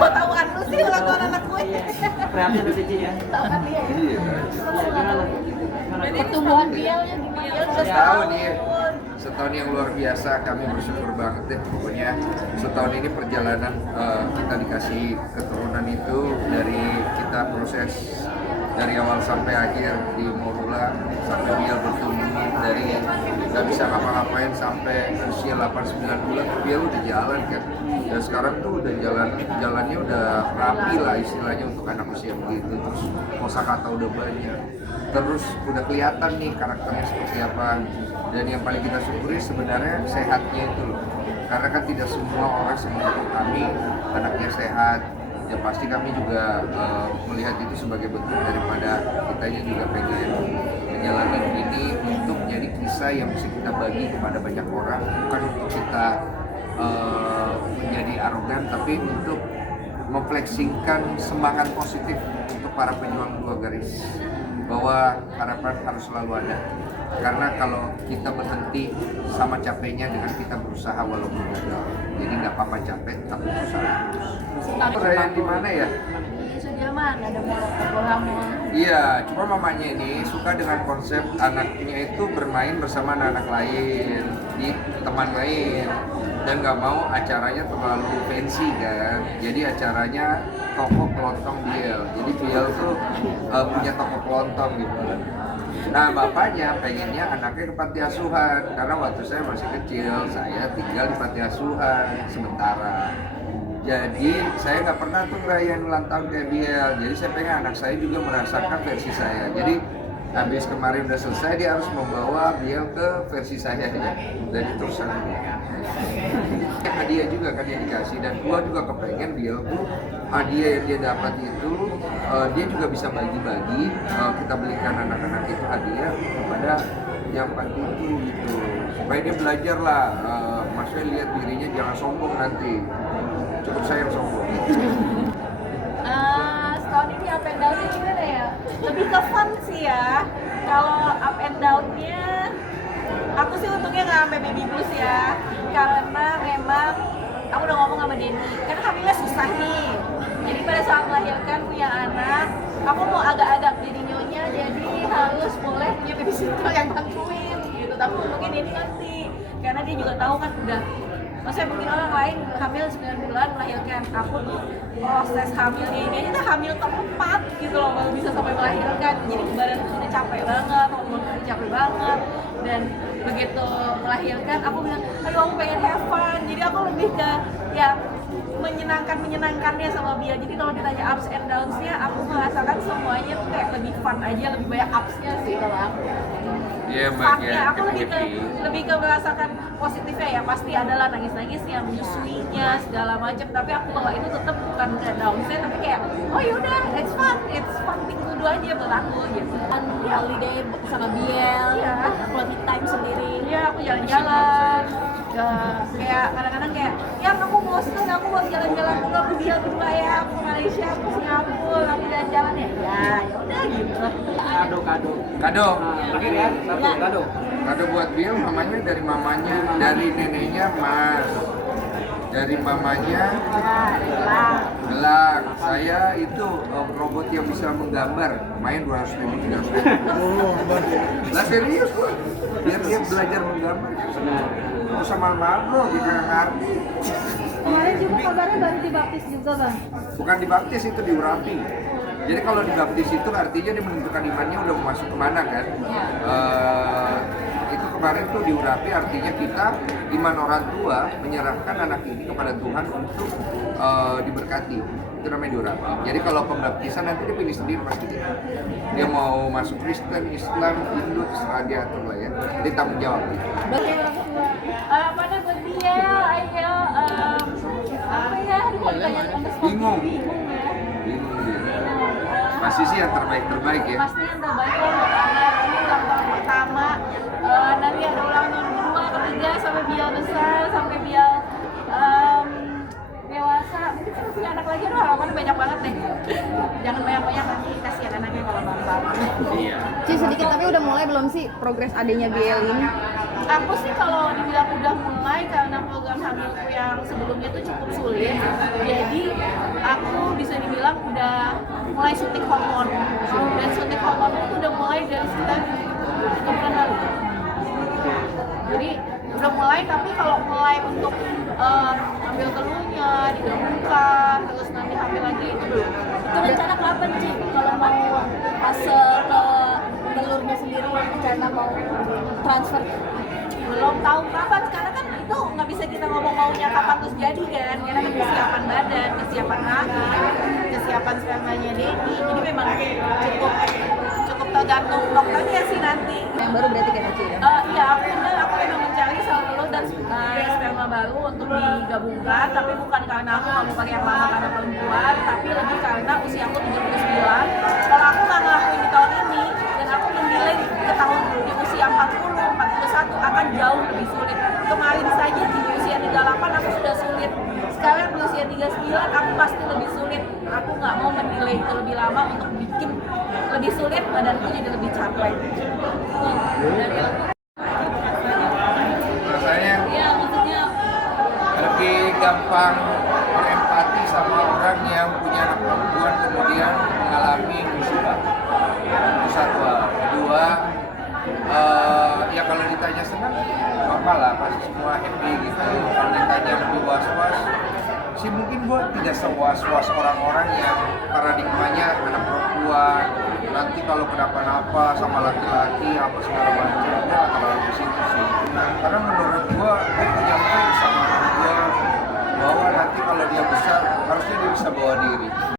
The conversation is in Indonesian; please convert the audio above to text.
Kok tahuan lu sih ulang tahun anak gue? Prihatin tuh Cici ya. Tahu kan dia? Gimana? Jadi pertumbuhan Bielnya gimana? Setahun nih, setahun yang luar biasa, kami bersyukur banget deh. Pokoknya setahun ini perjalanan kita dikasih keturunan itu dari kita proses dari awal sampai akhir di Morula sampai Biel bertumbuh dari nggak bisa ngapa-ngapain sampai usia 8-9 bulan Biel udah jalan kan. Dan sekarang tuh udah jalannya udah rapi lah istilahnya untuk anak usia begitu, terus kosakata udah banyak, terus udah kelihatan nih karakternya seperti apa. Dan yang paling kita syukuri sebenarnya sehatnya itu loh, karena kan tidak semua orang seperti kami anaknya sehat. Ya pasti kami juga melihat itu sebagai bentuk daripada kitanya juga pengen menjalani ini untuk jadi kisah yang bisa kita bagi kepada banyak orang, bukan untuk kita menjadi arogan, tapi untuk memfleksingkan semangat positif untuk para pejuang dua garis, bahwa harapan harus selalu ada. Karena kalau kita berhenti sama capeknya dengan kita berusaha walaupun gagal, jadi nggak apa-apa capek tapi berusaha terus. Saya di mana ya? Di Sudirman ada mall. Iya, cuma mamanya ini suka dengan konsep anaknya itu bermain bersama anak-anak lain di teman lain, dan nggak mau acaranya terlalu fancy kan. Jadi acaranya toko kelontong Biel. Jadi Biel tuh punya toko kelontong gitu. Nah bapaknya pengennya anaknya ke panti asuhan, karena waktu saya masih kecil saya tinggal di panti asuhan sementara. Jadi saya nggak pernah tuh ngerayain ulang tahun kayak Biel. Jadi saya pengen anak saya juga merasakan versi saya. Jadi habis kemarin udah selesai, dia harus membawa Biel ke versi saya aja. Dan itu sangat hadiah juga kan yang dikasih, dan gua juga kepengen Biel tuh hadiah yang dia dapat itu dia juga bisa bagi-bagi. Kita belikan anak-anak itu hadiah kepada yang panti itu gitu, supaya dia belajar lah. Maksudnya lihat dirinya jangan sombong nanti. Cukup saya yang sombong. Setahun ini up and down-nya gimana ya? Lebih ke fun sih ya. Kalau up and down-nya, aku sih untungnya nggak sampai baby blues ya. Karena memang aku udah ngomong sama Denny, karena hamilnya susah nih. Jadi pada saat melahirkan punya anak, aku mau agak-agak jadi nyonya, jadi harus boleh punya babysitter yang bantuin gitu. Tapi mungkin Denny ngerti, karena dia juga tahu kan udah. Maksudnya mungkin orang lain hamil 9 bulan melahirkan, aku tuh proses hamilnya ini aja tuh hamil keempat gitu loh, baru bisa sampai melahirkan. Jadi badan tuh udah capek banget, hormon udah capek banget. Dan begitu melahirkan aku bilang, aduh aku pengen have fun. Jadi aku lebih ke ya menyenangkannya sama Bia. Jadi kalau ditanya ups and downs-nya, aku merasakan semuanya tuh kayak lebih fun aja, lebih banyak ups-nya sih kalau aku. Iya, Fun-nya, aku lebih ke merasakan positifnya ya. Pasti adalah nangis-nangisnya, menyusuinya, segala macam. Tapi aku bawa itu tetap bukan kayak downsnya, tapi kayak oh yaudah, it's fun thing to do aja buat aku gitu. Kan holiday sama Biel, Iya. quality time sendiri. Iya, aku jalan-jalan. Kayak kadang-kadang kayak, ya aku bosen, aku mau jalan-jalan dulu, aku Biel berdua ya, aku ke Malaysia, aku ke Singapura, aku jalan-jalan ya. Ya udah gitu. Kado. Terakhir ya, satu kado. Kado buat Biel, mamanya, dari neneknya Mas, dari mamanya gelang. Saya itu robot yang bisa menggambar, main 200.000, 300.000. Lah serius gua, biar dia belajar menggambar. Nggak usah mahal-mahal bro, dia nggak ngerti. Kemarin juga kabarnya baru dibaptis juga bang. Bukan dibaptis, itu diurapi. Jadi kalau dibaptis itu artinya dia menentukan imannya udah mau masuk kemana kan. Itu kemarin tuh diurapi, artinya kita iman orang tua menyerahkan anak ini kepada Tuhan untuk diberkati. Itu namanya diurapi. Jadi kalau pembaptisan nanti dia pilih sendiri pasti dia mau masuk Kristen, Islam, Hindu, terserah dia atur lah ya. Jadi tanggung jawab. Harapannya buat Biel, ayo apa ya? Bingung. Ya. Bingung dia. Pasti sih yang terbaik ya. Pasti yang terbaik loh, karena ini ulang tahun pertama, nanti ada ulang tahun kedua, ketiga, sampai Biel besar, sampai Biel dewasa. Mungkin saya punya anak lagi, aduh harapannya banyak banget deh. Jangan banyak-banyak, nanti kasihan anaknya kalau bangsa. Iya. Ci sedikit tapi udah mulai belum sih progres adanya Biel ini? Aku sih kalau dibilang udah mulai karena program hamilku yang sebelumnya tuh cukup sulit, jadi aku bisa dibilang udah mulai suntik hormon, dan suntik hormon itu udah mulai dari sekitar 3 bulan lalu. Jadi udah mulai, tapi kalau mulai untuk ambil telurnya, digabungkan, terus nanti hamil lagi itu belum. Itu rencana kapan sih kalau mau fase ke telurnya sendiri rencana mau transfer? Belum tahu kapan, karena kan itu nggak bisa kita ngomong maunya kapan terus jadi kan, karena kan kesiapan badan, kesiapan rahim, kesiapan spermanya Denny, jadi memang cukup tergantung dokternya sih nanti. Yang baru berarti kan Ci ya? Iya, aku memang mencari sel telur dan sperma baru untuk digabungkan, tapi bukan karena aku nggak mau pakai yang lama karena perempuan, tapi lebih karena usia aku 39. Kalau aku nggak ngelakuin di tahun ini, dan aku menilai ke tahun di usia 40, 41 akan jauh lebih sulit. Kemarin saja di usia 38 aku sudah sulit. Sekarang di usia 39 aku pasti lebih sulit. Aku nggak mau menilai itu lebih lama untuk bikin lebih sulit, badanku jadi lebih capek. Rasanya Iya, maksudnya lebih gampang berempati sama orang yang punya anak perempuan kemudian mengalami musibah. Itu satu hal. Kedua, ya kalau ditanya senang, apa lah, pasti semua happy gitu. Kalau ditanya lebih was-was, sih mungkin gue tidak sewas-was orang-orang yang paradigmanya anak perempuan. Nanti kalau kenapa-napa sama laki-laki apa segala macam, gue nggak terlalu pusing